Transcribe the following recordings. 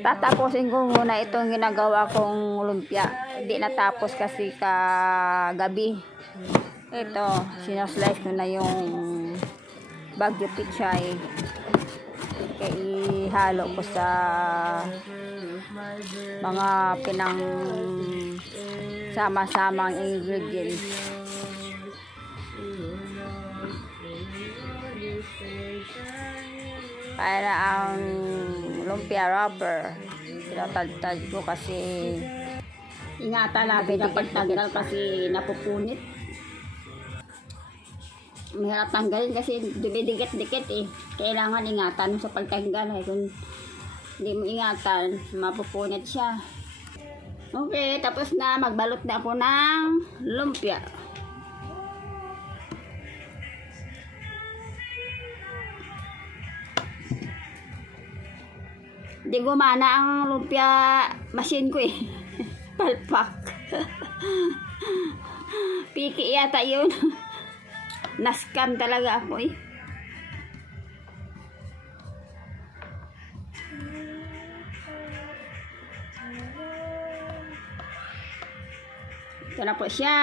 Tatapusin ko muna itong ginagawa kong lumpia. Hindi natapos kasi kagabi. Ito, sinaslice ko na yung bagyo pichay. Kaya ihalo ko sa mga pinang sama-samang ingredients. Para ang lumpia rubber, tinatagtag ko kasi ingatan natin kapag tanggal kasi napupunit. Mahirap tanggalin kasi dumidikit-dikit eh. Kailangan ingatan sa pagtanggal eh. Kung hindi mo ingatan, mapupunit siya. Okay, tapos na. Magbalot na ako ng lumpia. Hindi gumana ang lumpia machine ko eh. Palpak. Piki yata yun. Nascam talaga ako eh. Ito na po siya.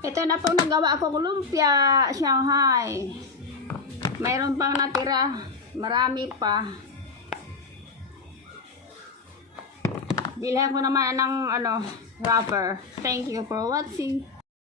Ito na pong nagawa akong lumpia Shanghai. Mayroon pang natira. Marami pa. Bilhan ko naman ng wrapper. Thank you for watching.